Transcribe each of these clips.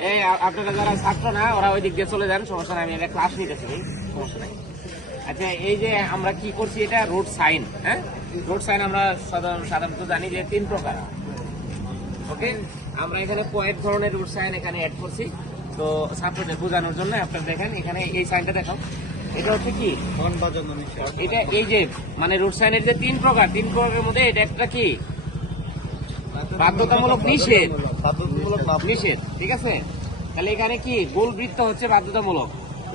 এই আপনারা যারা ছাত্র না ওরা ওই দিক দিয়ে চলে যান সমস্যা নাই আমি এটা ক্লাস নিতেছি সমস্যা নাই। আচ্ছা এই যে আমরা কি করছি এটা রোড সাইন হ্যাঁ? রোড সাইন আমরা সাধারণ- সাধারণত জানি যে তিন প্রকার। ওকে? আমরা এখানে কয়েক ধরনের রোড সাইন এখানে অ্যাড করছি। তো ছাত্রদের বোঝানোর জন্য আপনারা দেখেন এখানে এই সাইনটা দেখাও। এটা হচ্ছে কি? এটা এই যে মানে রোড সাইনের যে তিন প্রকার তিন প্রকারের মধ্যে এটা একটা কি? বাধ্যতামূলক নিষেধ। বাধ্যতামূলক নিষেধ ঠিক আছে? তাহলে এখানে কি? গোল বৃত্ত হচ্ছে বাধ্যতামূলক।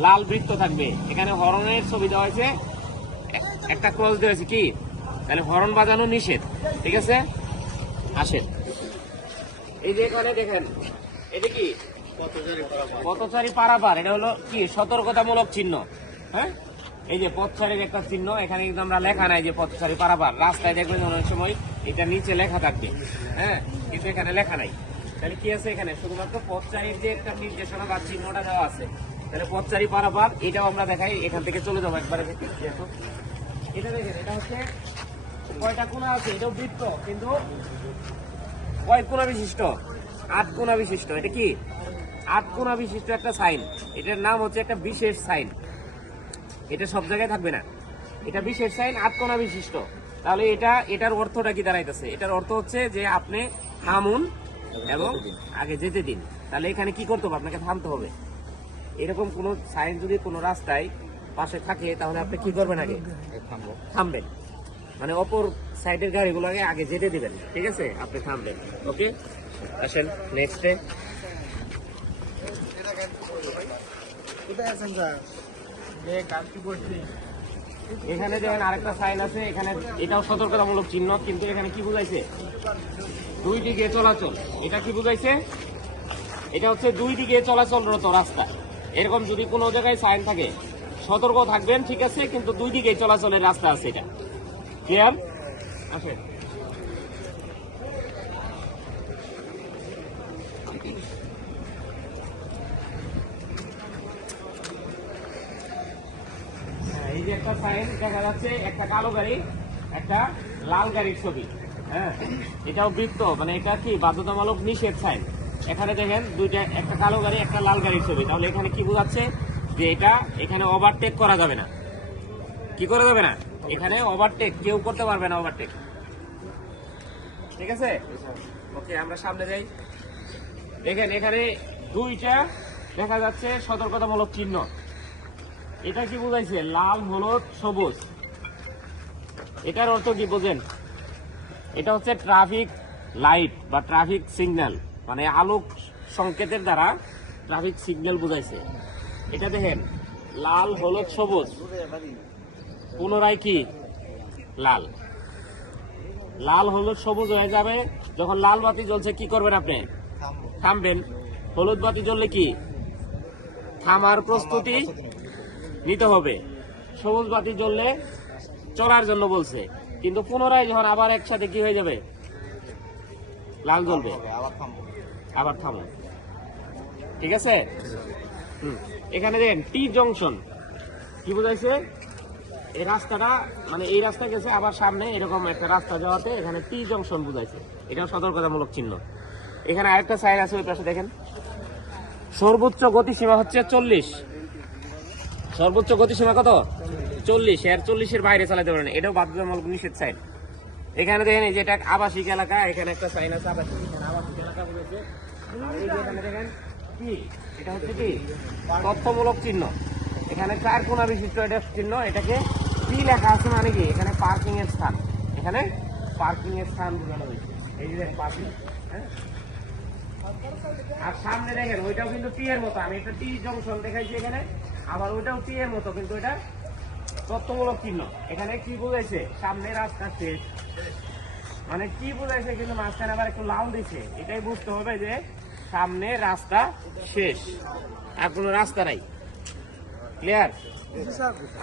লাল বৃত্ত থাকবে। এখানে হরনের ছবি দেওয়া হয়েছে। একটা ক্রস দেওয়া হয়েছে কি? তাহলে হরন বাজানো নিষেধ ঠিক আছে? আসেন। এই যে এখানে দেখেন এটা কি? পথচারী পারাপার এটা হলো কি? সতর্কতামূলক চিহ্ন হ্যাঁ? এই যে পথচারীর একটা চিহ্ন, এখানে কিন্তু আমরা লেখা নাই যে পথচারী পারাবার রাস্তায় দেখবেন অনেক সময় এটা নিচে লেখা থাকবে। হ্যাঁ কিন্তু এখানে লেখা নাই। তাহলে কি আছে এখানে? শুধুমাত্র পথচারীর যে একটা নির্দেশনা বা চিহ্নটা দেওয়া আছে। তাহলে পথচারী পারাবার এটাও আমরা দেখাই। এখান থেকে চলে যাব একবারে এটা দেখেন, এটা হচ্ছে কয়টা কোনা আছে? এটাও বৃত্ত, কিন্তু কয় কোনা বিশিষ্ট? আট কোনা বিশিষ্ট। এটা কি? আট কোনা বিশিষ্ট একটা সাইন। এটার নাম হচ্ছে একটা বিশেষ সাইন। এটা সব জায়গায় থাকবে না। এটা বিশেষ সাইন আট কোনা বিশিষ্ট। তাহলে এটা এটার অর্থটা কি দাঁড়াইতেছে? এটার অর্থ হচ্ছে যে আপনি থামুন এবং আগে যেতে দিন। তাহলে এখানে কি করতে হবে? আপনাকে থামতে হবে। এরকম কোনো সাইন যদি কোনো রাস্তায় পাশে থাকে তাহলে আপনি কি করবেন আগে? থামবো। থামবেন। মানে অপর সাইডের গাড়িগুলোকে আগে যেতে দিবেন। ঠিক আছে? আপনি থামবেন। ওকে? আসেন নেক্সটে কোথায় আছেন স্যার? এখানে দেখেন আরেকটা সাইন আছে, এখানে এটাও সতর্কতামূলক চিহ্ন, কিন্তু এখানে কি বুঝাইছে? দুই দিকে চলাচল। এটা কি বুঝাইছে? এটা হচ্ছে দুই দিকে চলাচলরত রাস্তা। এরকম যদি কোনো জায়গায় সাইন থাকে, সতর্ক থাকবেন, ঠিক আছে, কিন্তু দুই দিকে চলাচলের রাস্তা আছে এটা। ক্লিয়ার এই যে একটা সাইন দেখা যাচ্ছে একটা কালো গাড়ি, একটা লাল গাড়ির ছবি। হ্যাঁ এটাও বৃত্ত মানে এটা কি বাধ্যতামূলক নিষেধ সাইন এখানে দেখেন দুইটা, একটা কালো গাড়ি, একটা লাল গাড়ির ছবি। তাহলে এখানে কি বোঝাচ্ছে? যে এটা এখানে ওভারটেক করা যাবে না। কি করা যাবে না? এখানে ওভারটেক কেউ করতে পারবে না ওভারটেক ঠিক আছে? ওকে, আমরা সামনে যাই। দেখেন, এখানে দুইটা দেখা যাচ্ছে সতর্কতামূলক চিহ্ন। এটা কি বোঝাইছে? লাল, হলুদ, সবুজ। এটার অর্থ কি বোঝেন? এটা হচ্ছে ট্রাফিক লাইট বা ট্রাফিক সিগন্যাল মানে আলোক সংকেতের দ্বারা ট্রাফিক সিগন্যাল বোঝাইছে। এটা দেখেন, লাল, হলুদ, সবুজ। পুনরায় কি? লাল। লাল, হলুদ, সবুজ হয়ে যাবে। যখন লাল বাতি জ্বলছে, কি করবেন আপনি? থামবেন। হলুদ বাতি জ্বললে কি? থামার প্রস্তুতি নিতে হবে। সবুজ বাতি জ্বললে চলার জন্য বলছে। কিন্তু পুনরায় যখন আবার একসাথে কি হয়ে যাবে? লাল জ্বলবে। আবার থামো। ঠিক আছে? হুম। এখানে দেখেন টি জংশন কি বোঝাইছে? এই রাস্তাটা মানে এই রাস্তা গেছে আবার সামনে এরকম একটা রাস্তা যাওয়াতে এখানে টি জংশন বুঝাইছে। এটাও সতর্কতামূলক চিহ্ন। এখানে আরেকটা সাইন আছে ওই পাশে দেখেন। সর্বোচ্চ গতিসীমা হচ্ছে চল্লিশ। সর্বোচ্চ গতিসীমা কত? চল্লিশ। এর চল্লিশের বাইরে চালাতে পারেন। এটাও বাধ্যতামূলক নিষেধ সাইন। এখানে দেখেন যে এটা আবাসিক এলাকা, এখানে একটা সাইন আছে, আবাসিক। আবাসিক এলাকা বলেছে। দেখেন, কি? এটা হচ্ছে কি? তথ্যমূলক চিহ্ন। এখানে চার কোনা বিশিষ্ট এটা চিহ্ন। এটাকে কি লেখা আছে মানে কি? এখানে পার্কিং এর স্থান। এখানে পার্কিং এর স্থান বোঝানো হয়েছে। এই যে পার্কিং হ্যাঁ? আর সামনে দেখেন, ওইটাও কিন্তু টি এর মতো। আমি একটা টি জংশন দেখাইছি এখানে। আবার ওইটাও টি এর মতো কিন্তু এটা তত্ত্বমূলক চিহ্ন। এখানে কি বুঝাইছে? সামনে রাস্তা শেষ। মানে কি বুঝাইছে কিন্তু মাঝখানে আবার একটু লাল দিছে। এটাই বুঝতে হবে যে সামনে রাস্তা শেষ। আর কোনো রাস্তা নাই। ক্লিয়ার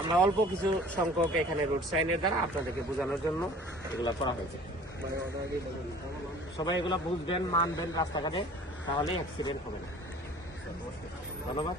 আমরা অল্প কিছু সংখ্যক এখানে রোড সাইনের দ্বারা আপনাদেরকে বোঝানোর জন্য এগুলা করা হয়েছে। সবাই এগুলা বুঝবেন, মানবেন রাস্তাঘাটে তাহলে অ্যাক্সিডেন্ট হবে না। ধন্যবাদ।